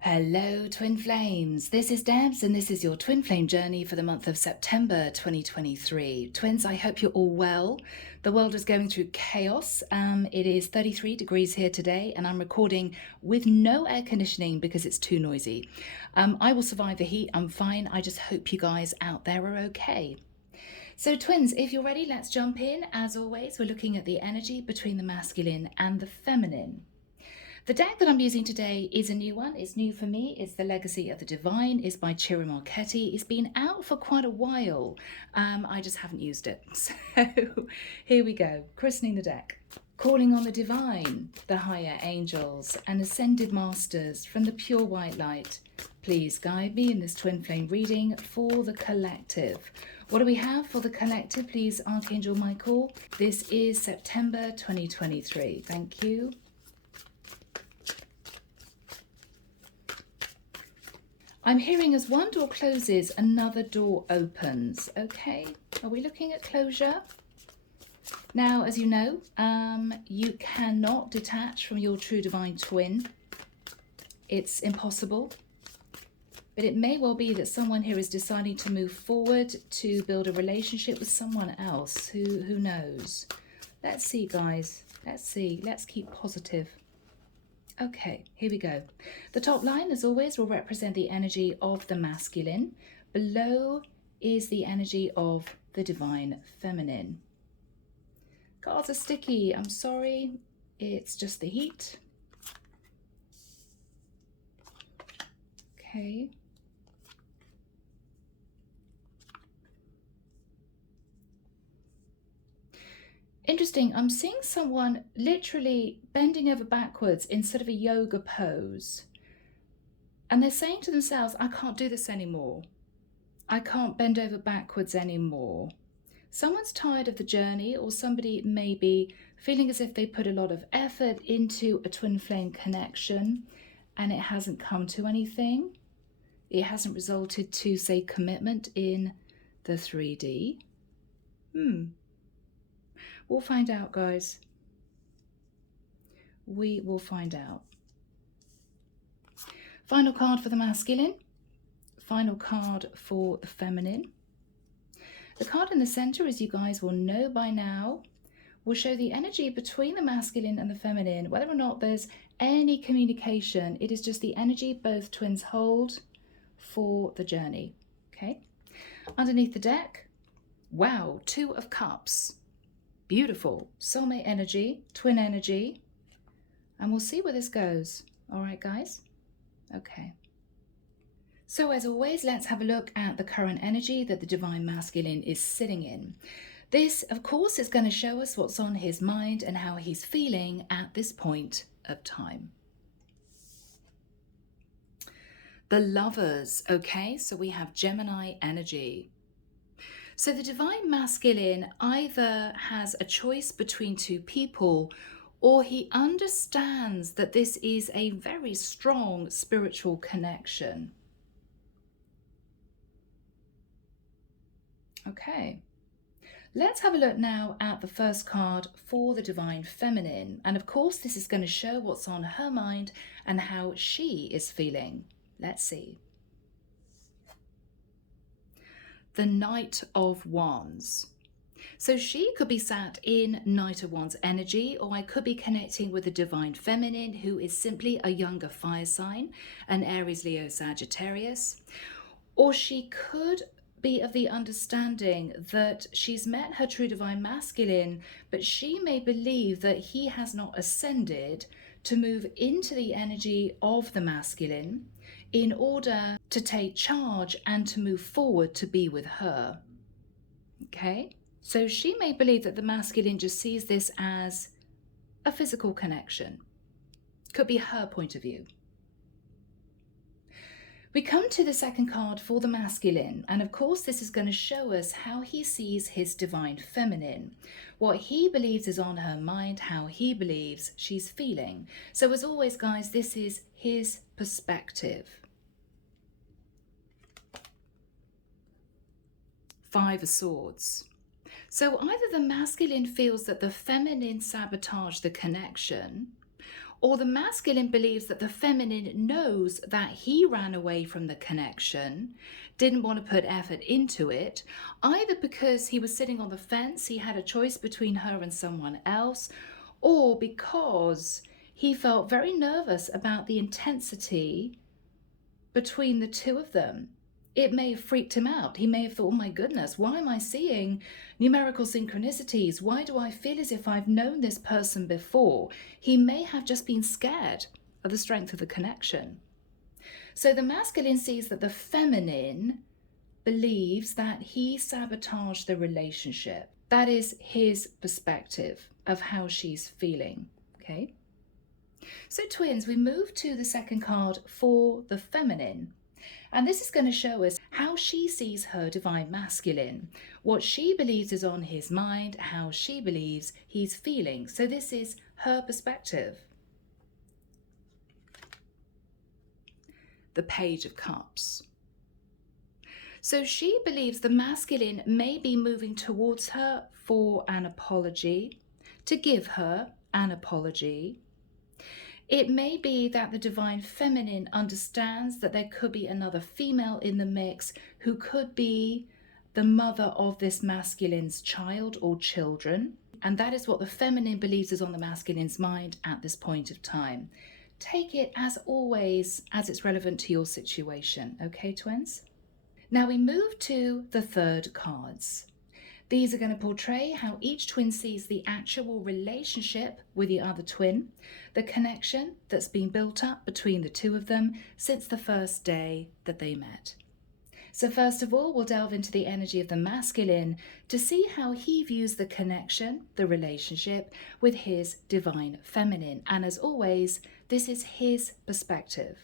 Hello, Twin Flames. This is Debs, and this is your Twin Flame journey for the month of September 2023. Twins, I hope you're all well. The world is going through chaos. It is 33 degrees here today, and I'm recording with no air conditioning because it's too noisy. I will survive the heat. I'm fine. I just hope you guys out there are okay. So, twins, if you're ready, let's jump in. As always, we're looking at the energy between the masculine and the feminine. The deck that I'm using today is a new one. It's new for me. It's The Legacy of the Divine. It's by Ciro Marchetti. It's been out for quite a while. I just haven't used it. So here we go. Christening the deck. Calling on the divine, the higher angels, and ascended masters from the pure white light. Please guide me in this twin flame reading for the collective. What do we have for the collective, please, Archangel Michael? This is September 2023. Thank you. I'm hearing as one door closes, another door opens. Okay, are we looking at closure? Now, as you know, you cannot detach from your true divine twin. It's impossible. But it may well be that someone here is deciding to move forward to build a relationship with someone else. Who knows? Let's see, guys. Let's see. Let's keep positive. Okay, here we go. The top line, as always, will represent the energy of the masculine. Below is the energy of the divine feminine. Cards are sticky. I'm sorry. It's just the heat. Okay. Interesting, I'm seeing someone literally bending over backwards instead of a yoga pose. And they're saying to themselves, I can't do this anymore. I can't bend over backwards anymore. Someone's tired of the journey, or somebody may be feeling as if they put a lot of effort into a twin flame connection and it hasn't come to anything. It hasn't resulted to, say, commitment in the 3D. We'll find out, guys. We will find out. Final card for the masculine. Final card for the feminine. The card in the center, as you guys will know by now, will show the energy between the masculine and the feminine. Whether or not there's any communication, it is just the energy both twins hold for the journey. Okay. Underneath the deck, wow, 2 of Cups. Beautiful. Soulmate energy, twin energy. And we'll see where this goes. All right, guys? Okay. So as always, let's have a look at the current energy that the divine masculine is sitting in. This, of course, is going to show us what's on his mind and how he's feeling at this point of time. The Lovers, okay? So we have Gemini energy. So the divine masculine either has a choice between two people, or he understands that this is a very strong spiritual connection. Okay, let's have a look now at the first card for the divine feminine. And of course, this is going to show what's on her mind and how she is feeling. Let's see. The Knight of Wands. So she could be sat in Knight of Wands energy, or I could be connecting with the divine feminine, who is simply a younger fire sign, an Aries, Leo, Sagittarius. Or she could be of the understanding that she's met her true divine masculine, but she may believe that he has not ascended to move into the energy of the masculine in order to take charge and to move forward to be with her. Okay, so she may believe that the masculine just sees this as a physical connection. Could be her point of view. We come to the second card for the masculine, and of course this is going to show us how he sees his divine feminine, what he believes is on her mind, how he believes she's feeling. So as always, guys, this is his perspective. 5 of Swords. So either the masculine feels that the feminine sabotaged the connection, Or the masculine believes that the feminine knows that he ran away from the connection, didn't want to put effort into it, either because he was sitting on the fence, he had a choice between her and someone else, or because he felt very nervous about the intensity between the two of them. It may have freaked him out. He may have thought, oh my goodness, why am I seeing numerical synchronicities? Why do I feel as if I've known this person before? He may have just been scared of the strength of the connection. So the masculine sees that the feminine believes that he sabotaged the relationship. That is his perspective of how she's feeling, okay? So twins, we move to the second card for the feminine. And this is going to show us how she sees her divine masculine, what she believes is on his mind, how she believes he's feeling. So this is her perspective. The Page of Cups. So she believes the masculine may be moving towards her for an apology, to give her an apology. It may be that the divine feminine understands that there could be another female in the mix who could be the mother of this masculine's child or children. And that is what the feminine believes is on the masculine's mind at this point of time. Take it as always as it's relevant to your situation. Okay, twins? Now we move to the third cards. These are going to portray how each twin sees the actual relationship with the other twin, the connection that's been built up between the two of them since the first day that they met. So first of all, we'll delve into the energy of the masculine to see how he views the connection, the relationship with his divine feminine. And as always, this is his perspective.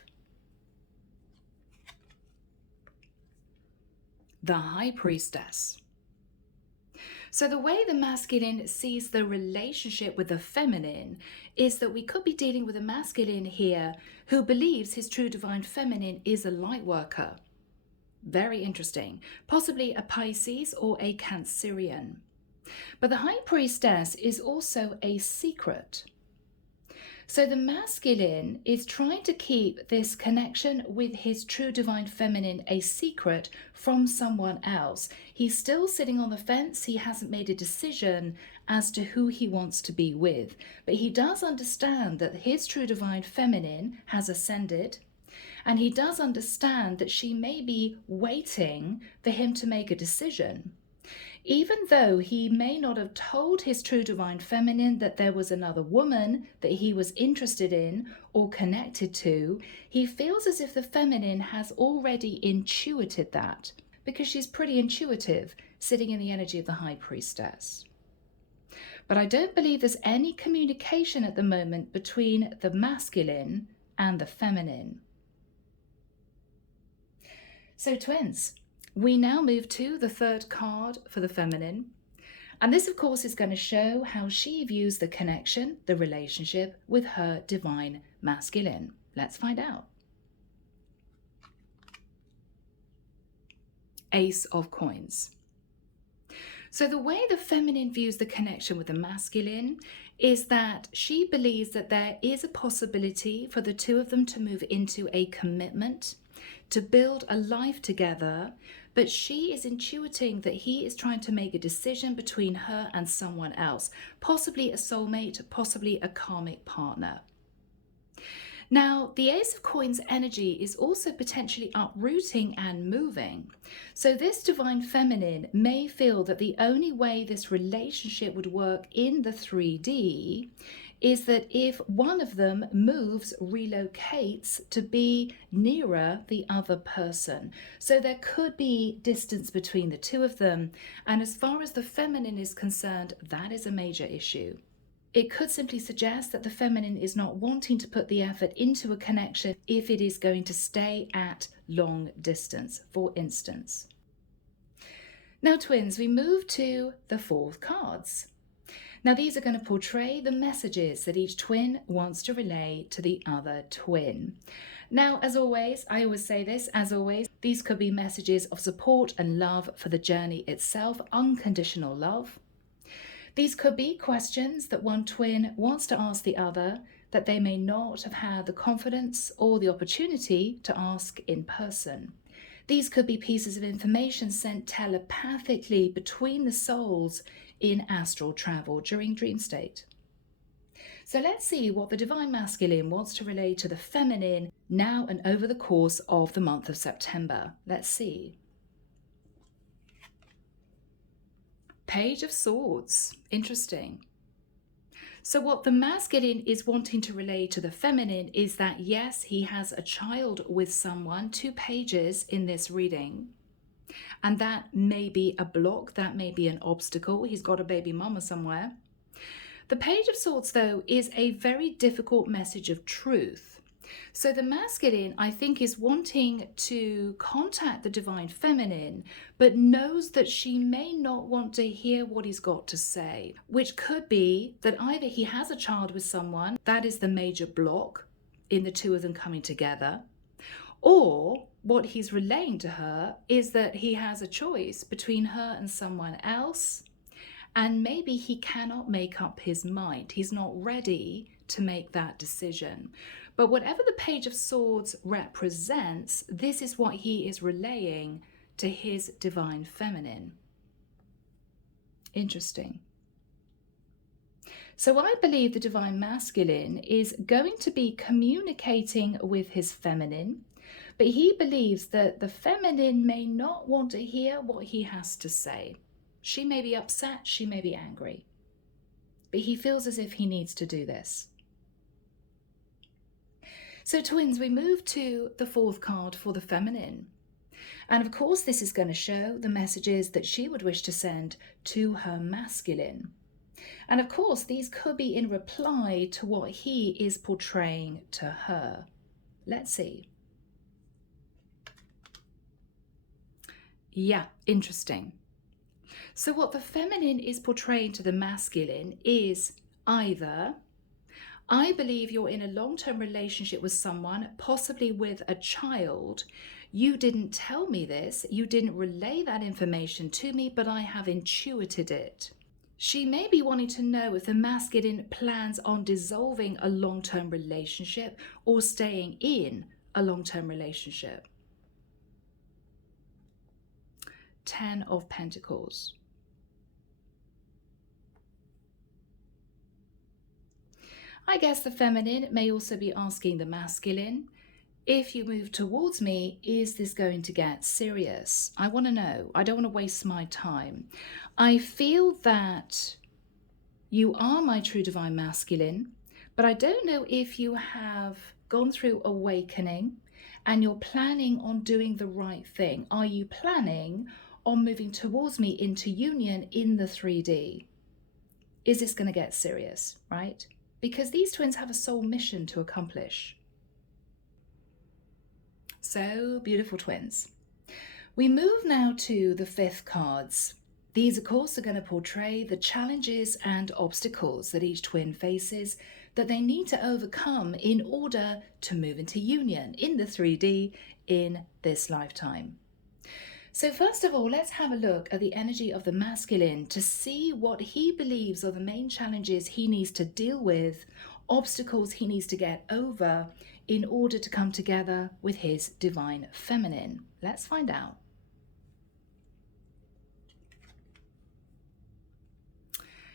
The High Priestess. So the way the masculine sees the relationship with the feminine is that we could be dealing with a masculine here who believes his true divine feminine is a light worker. Very interesting. Possibly a Pisces or a Cancerian. But the High Priestess is also a secret. So the masculine is trying to keep this connection with his true divine feminine a secret from someone else. He's still sitting on the fence. He hasn't made a decision as to who he wants to be with. But he does understand that his true divine feminine has ascended. And he does understand that she may be waiting for him to make a decision. Even though he may not have told his true divine feminine that there was another woman that he was interested in or connected to, he feels as if the feminine has already intuited that, because she's pretty intuitive, sitting in the energy of the High Priestess. But I don't believe there's any communication at the moment between the masculine and the feminine. So twins, we now move to the third card for the feminine. And this, of course, is going to show how she views the connection, the relationship with her divine masculine. Let's find out. Ace of Coins. So the way the feminine views the connection with the masculine is that she believes that there is a possibility for the two of them to move into a commitment, to build a life together, but she is intuiting that he is trying to make a decision between her and someone else, possibly a soulmate, possibly a karmic partner. Now, the Ace of Coins energy is also potentially uprooting and moving. So this divine feminine may feel that the only way this relationship would work in the 3D is that if one of them moves, relocates to be nearer the other person. So there could be distance between the two of them. And as far as the feminine is concerned, that is a major issue. It could simply suggest that the feminine is not wanting to put the effort into a connection if it is going to stay at long distance, for instance. Now, twins, we move to the fourth cards. Now, these are going to portray the messages that each twin wants to relay to the other twin. Now, as always, I always say this, as always, these could be messages of support and love for the journey itself, unconditional love. These could be questions that one twin wants to ask the other that they may not have had the confidence or the opportunity to ask in person. These could be pieces of information sent telepathically between the souls in astral travel during dream state. So let's see what the Divine Masculine wants to relay to the feminine now and over the course of the month of September. Let's see. Page of Swords. Interesting. So what the masculine is wanting to relay to the feminine is that, yes, he has a child with someone, 2 pages in this reading. And that may be a block, that may be an obstacle. He's got a baby mama somewhere. The Page of Swords, though, is a very difficult message of truth. So the masculine, I think, is wanting to contact the divine feminine, but knows that she may not want to hear what he's got to say, which could be that either he has a child with someone, that is the major block in the 2 of them coming together, or what he's relaying to her is that he has a choice between her and someone else, and maybe he cannot make up his mind. He's not ready to make that decision. But whatever the Page of Swords represents, this is what he is relaying to his divine feminine. Interesting. So I believe the divine masculine is going to be communicating with his feminine, but he believes that the feminine may not want to hear what he has to say. She may be upset, she may be angry, but he feels as if he needs to do this. So twins, we move to the 4th card for the feminine. And of course, this is going to show the messages that she would wish to send to her masculine. And of course, these could be in reply to what he is portraying to her. Let's see. Yeah, interesting. So what the feminine is portraying to the masculine is either, I believe you're in a long-term relationship with someone, possibly with a child. You didn't tell me this, you didn't relay that information to me, but I have intuited it. She may be wanting to know if the masculine plans on dissolving a long-term relationship or staying in a long-term relationship. 10 of Pentacles. I guess the feminine may also be asking the masculine, if you move towards me, is this going to get serious? I want to know. I don't want to waste my time. I feel that you are my true divine masculine, but I don't know if you have gone through awakening and you're planning on doing the right thing. Are you planning on moving towards me into union in the 3D? Is this going to get serious, right? Because these twins have a soul mission to accomplish. So beautiful, twins. We move now to the 5th cards. These, of course, are going to portray the challenges and obstacles that each twin faces that they need to overcome in order to move into union in the 3D in this lifetime. So first of all, let's have a look at the energy of the masculine to see what he believes are the main challenges he needs to deal with, obstacles he needs to get over in order to come together with his divine feminine. Let's find out.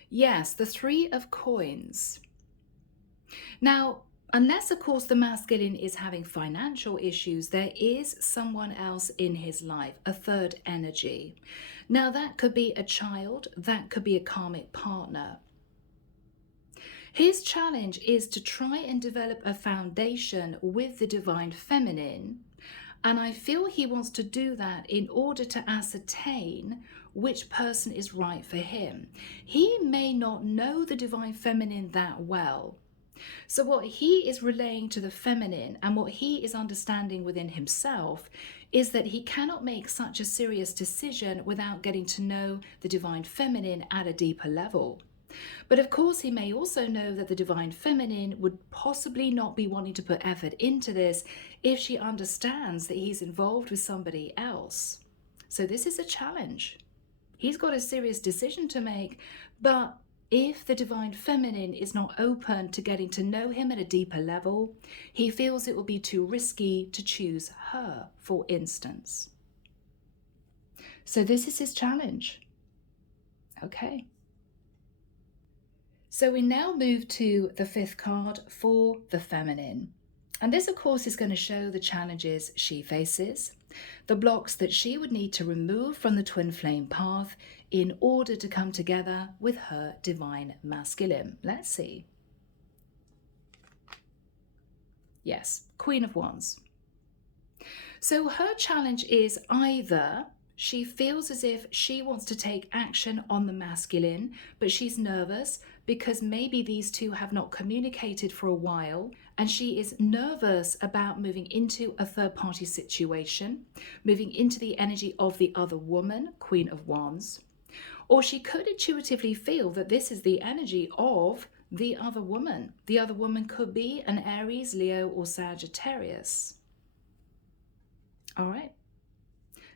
Yes, the 3 of Coins. Now, unless, of course, the masculine is having financial issues, there is someone else in his life, a third energy. Now, that could be a child, that could be a karmic partner. His challenge is to try and develop a foundation with the divine feminine, and I feel he wants to do that in order to ascertain which person is right for him. He may not know the divine feminine that well. So what he is relaying to the feminine and what he is understanding within himself is that he cannot make such a serious decision without getting to know the divine feminine at a deeper level. But of course, he may also know that the divine feminine would possibly not be wanting to put effort into this if she understands that he's involved with somebody else. So this is a challenge. He's got a serious decision to make, but if the divine feminine is not open to getting to know him at a deeper level, he feels it will be too risky to choose her, for instance. So this is his challenge. Okay. So we now move to the 5th card for the feminine. And this, of course, is going to show the challenges she faces, the blocks that she would need to remove from the twin flame path in order to come together with her divine masculine. Let's see. Yes, Queen of Wands. So her challenge is either she feels as if she wants to take action on the masculine, but she's nervous because maybe these two have not communicated for a while, and she is nervous about moving into a third-party situation, moving into the energy of the other woman, Queen of Wands. Or she could intuitively feel that this is the energy of the other woman. The other woman could be an Aries, Leo, or Sagittarius. All right.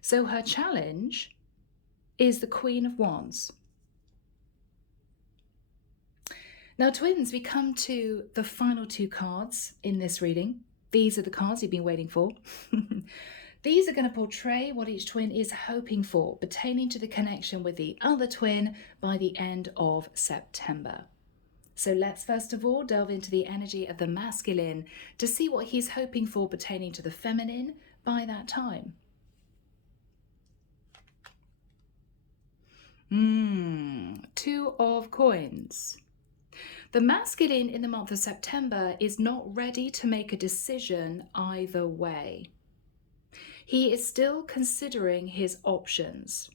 So her challenge is the Queen of Wands. Now, twins, we come to the final 2 cards in this reading. These are the cards you've been waiting for. These are going to portray what each twin is hoping for pertaining to the connection with the other twin by the end of September. So let's first of all delve into the energy of the masculine to see what he's hoping for pertaining to the feminine by that time. 2 of coins. The masculine in the month of September is not ready to make a decision either way. He is still considering his options.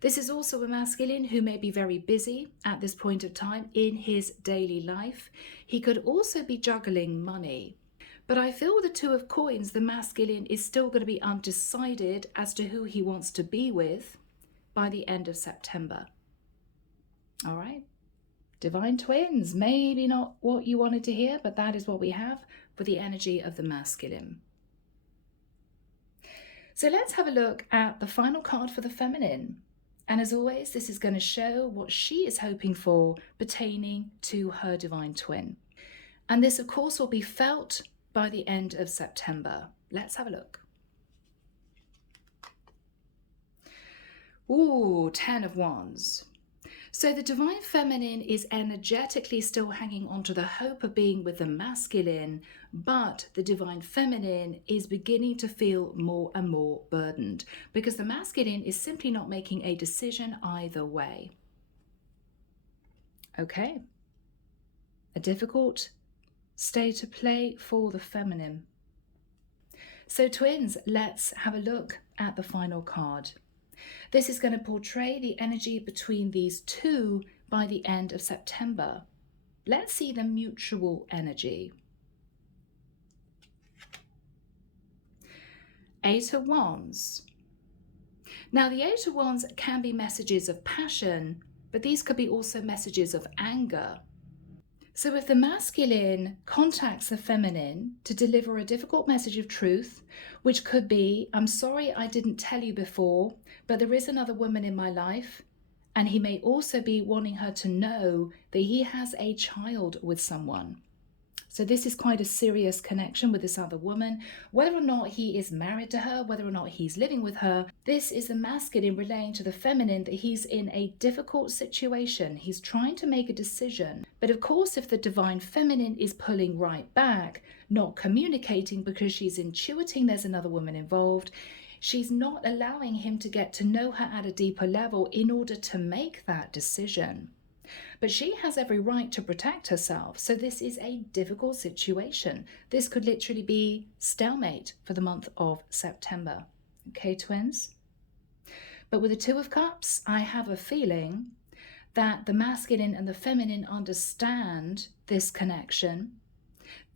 This is also a masculine who may be very busy at this point of time in his daily life. He could also be juggling money. But I feel with the 2 of coins, the masculine is still going to be undecided as to who he wants to be with by the end of September. All right. Divine twins, maybe not what you wanted to hear, but that is what we have for the energy of the masculine. So let's have a look at the final card for the feminine. And as always, this is going to show what she is hoping for pertaining to her divine twin. And this, of course, will be felt by the end of September. Let's have a look. Ooh, 10 of Wands. So the divine feminine is energetically still hanging on to the hope of being with the masculine, but the divine feminine is beginning to feel more and more burdened because the masculine is simply not making a decision either way. Okay. A difficult state of play for the feminine. So twins, let's have a look at the final card. This is going to portray the energy between these 2 by the end of September. Let's see the mutual energy. 8 of Wands. Now, the 8 of Wands can be messages of passion, but these could be also messages of anger. So if the masculine contacts the feminine to deliver a difficult message of truth, which could be, I'm sorry I didn't tell you before, but there is another woman in my life, and he may also be wanting her to know that he has a child with someone. So this is quite a serious connection with this other woman. Whether or not he is married to her, whether or not he's living with her, this is the masculine relaying to the feminine that he's in a difficult situation. He's trying to make a decision. But of course, if the divine feminine is pulling right back, not communicating because she's intuiting there's another woman involved, she's not allowing him to get to know her at a deeper level in order to make that decision. But she has every right to protect herself. So this is a difficult situation. This could literally be stalemate for the month of September. Okay, twins? But with the 2 of Cups, I have a feeling that the masculine and the feminine understand this connection.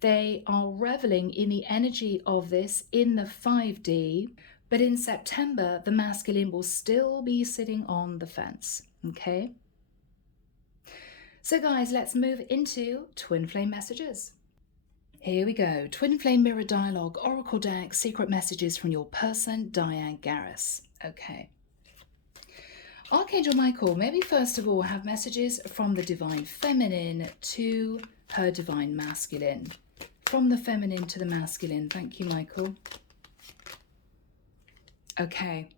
They are reveling in the energy of this in the 5D. But in September, the masculine will still be sitting on the fence. Okay? So guys, let's move into Twin Flame messages. Here we go. Twin Flame Mirror Dialogue, Oracle Deck, Secret Messages from your person, Diane Garris. Okay. Archangel Michael, maybe first of all have messages from the Divine Feminine to her Divine Masculine. From the feminine to the masculine. Thank you, Michael. Okay.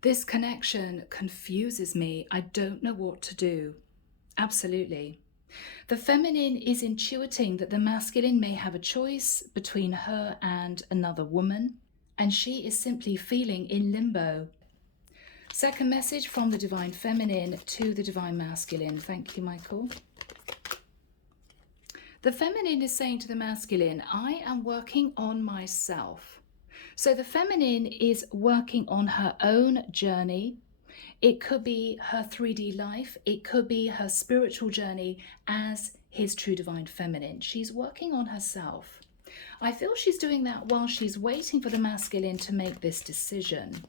This connection confuses me. I don't know what to do. Absolutely. The feminine is intuiting that the masculine may have a choice between her and another woman, and she is simply feeling in limbo. Second message from the Divine Feminine to the Divine Masculine. Thank you, Michael. The feminine is saying to the masculine, I am working on myself. So the feminine is working on her own journey. It could be her 3D life. It could be her spiritual journey as his true divine feminine. She's working on herself. I feel she's doing that while she's waiting for the masculine to make this decision.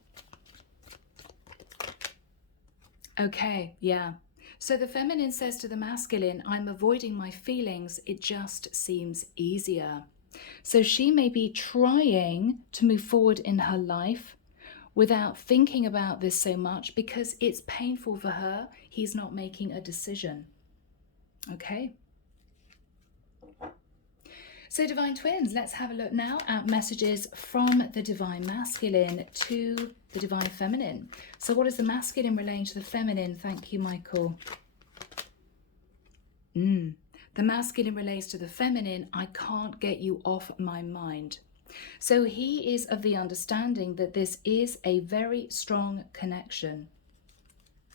Okay, yeah. So the feminine says to the masculine, I'm avoiding my feelings. It just seems easier. So she may be trying to move forward in her life without thinking about this so much because it's painful for her. He's not making a decision. Okay. So Divine Twins, let's have a look now at messages from the Divine Masculine to the Divine Feminine. So what is the masculine relating to the feminine? Thank you, Michael. The masculine relates to the feminine. I can't get you off my mind. So he is of the understanding that this is a very strong connection.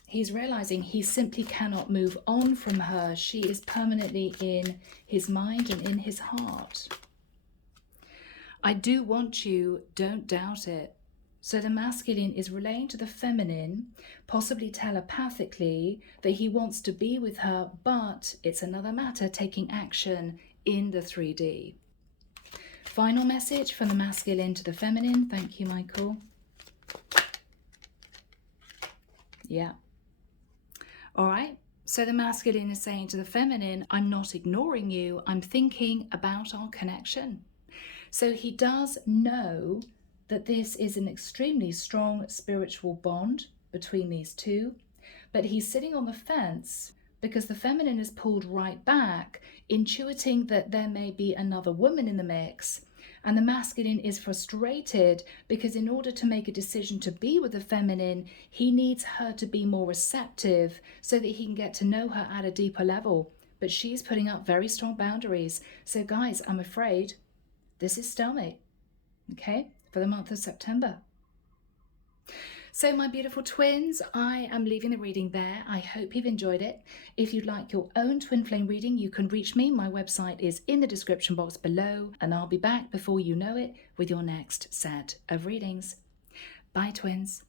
He's realizing he simply cannot move on from her. She is permanently in his mind and in his heart. I do want you, don't doubt it. So the masculine is relaying to the feminine, possibly telepathically, that he wants to be with her, but it's another matter taking action in the 3D. Final message from the masculine to the feminine. Thank you, Michael. Yeah. All right, so the masculine is saying to the feminine, I'm not ignoring you, I'm thinking about our connection. So he does know that this is an extremely strong spiritual bond between these two, but he's sitting on the fence because the feminine is pulled right back, intuiting that there may be another woman in the mix. And the masculine is frustrated because in order to make a decision to be with the feminine, he needs her to be more receptive so that he can get to know her at a deeper level. But she's putting up very strong boundaries. So guys, I'm afraid this is stalemate, okay, for the month of September. So my beautiful twins, I am leaving the reading there. I hope you've enjoyed it. If you'd like your own twin flame reading, you can reach me. My website is in the description box below, and I'll be back before you know it with your next set of readings. Bye, twins.